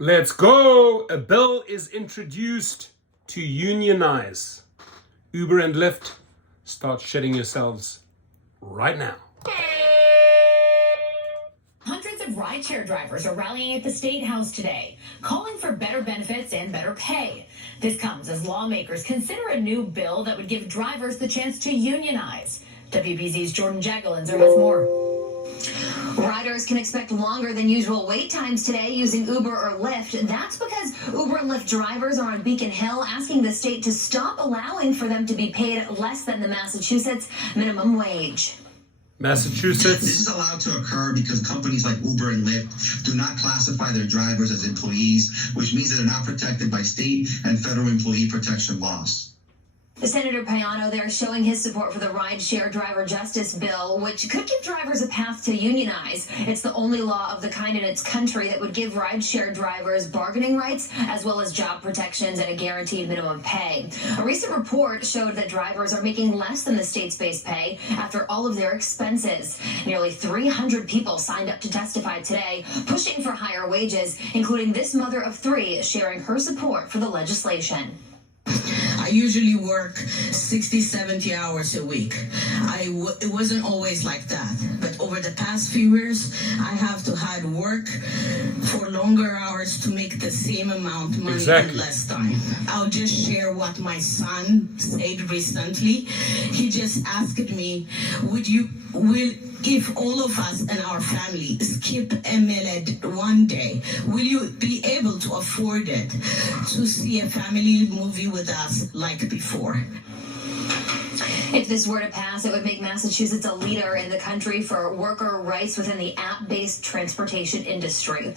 Let's go. A bill is introduced to unionize. Uber and Lyft, start shitting yourselves right now. Hundreds of rideshare drivers are rallying at the State House today, calling for better benefits and better pay. This comes as lawmakers consider a new bill that would give drivers the chance to unionize. WBZ's Jordan Jacqueline has more. Riders can expect longer than usual wait times today using Uber or Lyft. That's because Uber and Lyft drivers are on Beacon Hill asking the state to stop allowing for them to be paid less than the Massachusetts minimum wage. Massachusetts. This is allowed to occur because companies like Uber and Lyft do not classify their drivers as employees, which means that they're not protected by state and federal employee protection laws. Senator Payano there showing his support for the Rideshare Driver Justice Bill, which could give drivers a path to unionize. It's the only law of the kind in its country that would give rideshare drivers bargaining rights as well as job protections and a guaranteed minimum pay. A recent report showed that drivers are making less than the state's base pay after all of their expenses. Nearly 300 people signed up to testify today, pushing for higher wages, including this mother of three sharing her support for the legislation. I usually work 60, 70 hours a week. It wasn't always like that. But over the past few years, I have to hard work for longer hours to make the same amount of money in less time. I'll just share what my son said recently. He just asked me, if all of us and our family skip a meal one day, will you be able to afford it to see a family movie with us like before? If this were to pass, it would make Massachusetts a leader in the country for worker rights within the app-based transportation industry.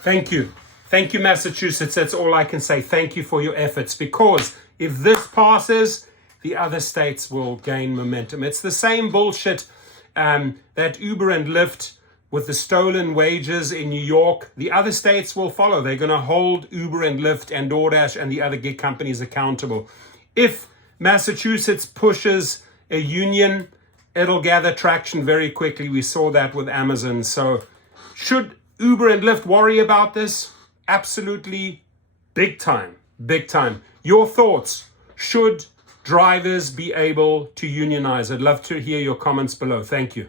Thank you. Thank you, Massachusetts. That's all I can say. Thank you for your efforts, because if this passes, the other states will gain momentum. It's the same bullshit that Uber and Lyft with the stolen wages in New York. The other states will follow. They're going to hold Uber and Lyft and DoorDash and the other gig companies accountable. If Massachusetts pushes a union, it'll gather traction very quickly. We saw that with Amazon. So should Uber and Lyft worry about this? Absolutely, big time, big time. Your thoughts? Should drivers be able to unionize? I'd love to hear your comments below. Thank you.